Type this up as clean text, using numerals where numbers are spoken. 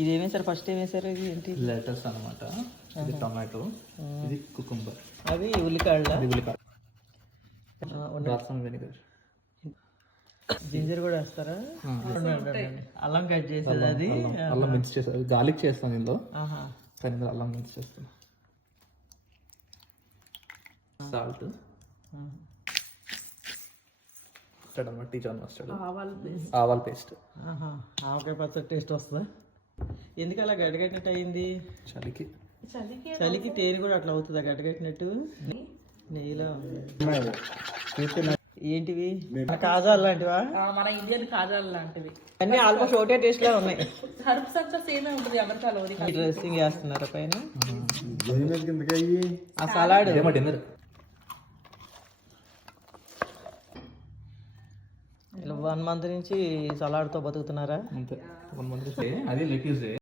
ఇది ఏమేసారు ఫస్ట్ ఏమేసారు? ఇది ఏంటి? లెటర్స్ అనమాట. ఇది టొమాటో, ఇది కుకుంబర్, అది ఉల్లికాయల, రసం, వెనిగర్, జింజర్ కూడా వేస్తారా? అల్లం కట్ చేసేది అది, అల్లం మిక్స్ చేస్తాను. గార్లిక్ చేస్తాను ఇందులో, కానీ ఇందులో అల్లం మిక్స్ చేస్తాను. సాల్ట్, ఆవాల పేస్ట్. ఆవకాయ పచ్చడి టేస్ట్ వస్తుందా? ఎందుకు అలా గడ్డగట్టినట్టు అయింది? చలికి చలికి తేనె కూడా అట్లా అవుతుందా గడ్డగట్టినట్టు? నెయ్యిలా ఉంది. ఏంటివి? కాజాలు లాంటివా? మన ఇండియన్ కాజాలు లాంటివి అన్ని ఆల్మోస్ట్ ఒకటే టేస్ట్ లా ఉన్నాయి. హర్బ్స్ అంతా సేమ్ ఉంటుంది అమెరికాలో. డ్రెస్సింగ్ వేస్తున్నారు పైన. ఆ సలాడ్ డిన్నర్. ఇలా 1 month నుంచి సలాడ్తో బతుకుతున్నారా? అంతే, 1 month. అది లెట్యూస్.